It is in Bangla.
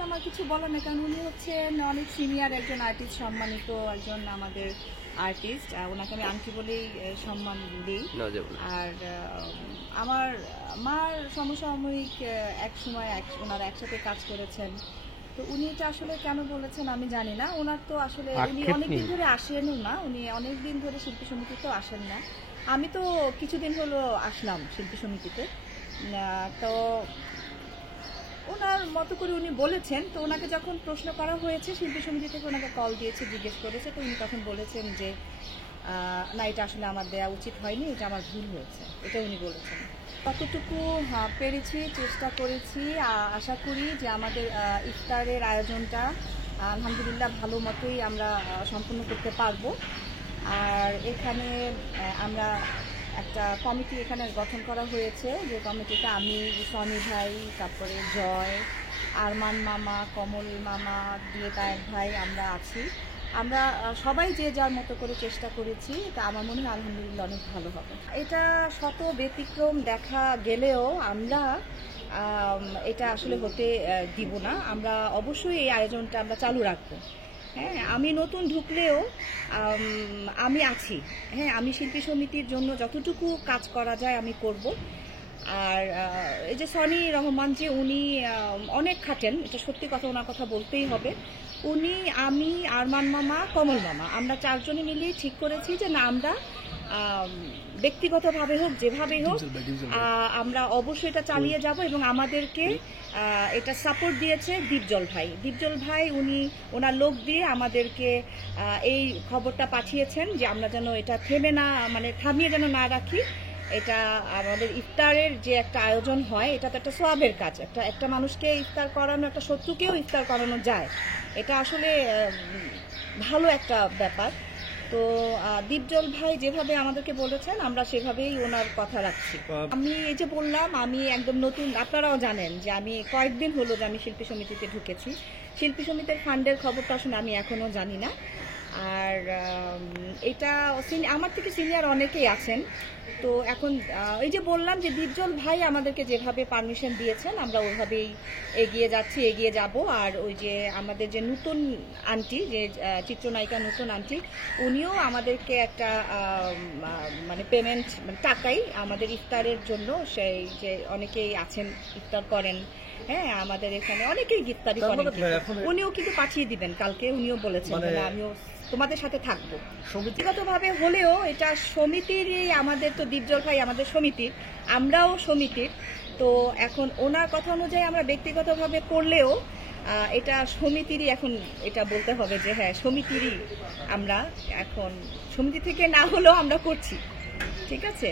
আমার কিছু বলার না, কারণ উনি হচ্ছেন অনেক সিনিয়র একজন আর্টিস্ট, সম্মানিত একজন আমাদের আর্টিস্ট। ওনাকে আমি আন্টি বলেই সম্মান দিই। আর আমার মার সমসাময়িক এক সময় ওনারা একসাথে কাজ করেছেন, তো উনি এটা আসলে কেন বলেছেন আমি জানি না। ওনার তো আসলে উনি অনেকদিন ধরে আসেনও না, উনি অনেকদিন ধরে শিল্পী সমিতিতেও আসেন না। আমি তো কিছুদিন হলো আসলাম শিল্পী সমিতিতে, তো ওনার মতো করে উনি বলেছেন। তো ওনাকে যখন প্রশ্ন করা হয়েছে শিল্পী সমিতি থেকে, ওনাকে কল দিয়েছে, জিজ্ঞেস করেছে, তো উনি তখন বলেছেন যে না, এটা আসলে আমার দেওয়া উচিত হয়নি, এটা আমার ভুল হয়েছে, এটা উনি বলেছেন। কতটুকু পেরেছি, চেষ্টা করেছি। আশা করি যে আমাদের ইফতারের আয়োজনটা আলহামদুলিল্লাহ ভালো মতোই আমরা সম্পূর্ণ করতে পারবো। আর এখানে আমরা একটা কমিটি এখানে গঠন করা হয়েছে, যে কমিটিটা আমি, সনি ভাই, তারপরে জয়, আরমান মামা, কমল মামা, তায়েব ভাই আমরা আছি। আমরা সবাই যে যার মতো করে চেষ্টা করেছি, তা আমার মনে হয় আলহামদুলিল্লাহ অনেক ভালো হবে। এটা শত ব্যতিক্রম দেখা গেলেও আমরা এটা আসলে হতে দিব না। আমরা অবশ্যই এই আয়োজনটা আমরা চালু রাখবো। হ্যাঁ, আমি নতুন ঢুকলেও আমি আছি। হ্যাঁ, আমি শিল্পী সমিতির জন্য যতটুকু কাজ করা যায় আমি করব। আর এই যে সনি রহমান, যে উনি অনেক খাটেন, এটা সত্যি কথা, ওনার কথা বলতেই হবে। উনি, আমি, আরমান মামা, কমল মামা, আমরা চারজনে মিলিয়ে ঠিক করেছি যে না, আমরা ব্যক্তিগতভাবে হোক, যেভাবেই হোক, আমরা অবশ্যই এটা চালিয়ে যাব। এবং আমাদেরকে এটা সাপোর্ট দিয়েছে দীপজল ভাই। দীপজল ভাই উনি ওনার লোক দিয়ে আমাদেরকে এই খবরটা পাঠিয়েছেন যে আমরা যেন এটা থামিয়ে যেন না রাখি। এটা আমাদের ইফতারের যে একটা আয়োজন হয়, এটা তো একটা সওয়াবের কাজ। একটা মানুষকে ইফতার করানো, একটা শত্রুকেও ইফতার করানো যায়, এটা আসলে ভালো একটা ব্যাপার। তো দীপজল ভাই যেভাবে আমাদেরকে বলেছেন, আমরা সেভাবেই ওনার কথা রাখছি। আমি এই যে বললাম, আমি একদম নতুন, আপনারাও জানেন যে আমি কয়েকদিন হলো যে আমি শিল্পী সমিতিতে ঢুকেছি। শিল্পী সমিতির ফান্ডের খবরটা আসলে আমি এখনো জানি না। আর এটা আমার থেকে সিনিয়র অনেকেই আছেন। তো এখন এই যে বললাম যে দীপজল ভাই আমাদেরকে যেভাবে পারমিশন দিয়েছেন, আমরা ওইভাবেই এগিয়ে যাচ্ছি, এগিয়ে যাব। আর ওই যে আমাদের যে নতুন আন্টি, যে চিত্রনায়িকা নতুন আন্টি, উনিও আমাদেরকে একটা পেমেন্ট, টাকাই আমাদের ইফতারের জন্য, সেই যে অনেকেই আছেন ইফতার করেন, হ্যাঁ আমাদের এখানে অনেকেই ইফতারি করেন, উনিও কিন্তু পাঠিয়ে দিবেন কালকে। উনিও বলেছেন আমিও তোমাদের সাথে থাকবো। ব্যক্তিগতভাবে হলেও এটা সমিতিরই, আমাদের তো দীপজল ভাই আমাদের সমিতির, আমরাও সমিতির। তো এখন ওনার কথা অনুযায়ী আমরা ব্যক্তিগতভাবে করলেও এটা সমিতিরই, এখন এটা বলতে হবে যে হ্যাঁ সমিতিরই, আমরা এখন সমিতি থেকে না হলেও আমরা করছি। ঠিক আছে।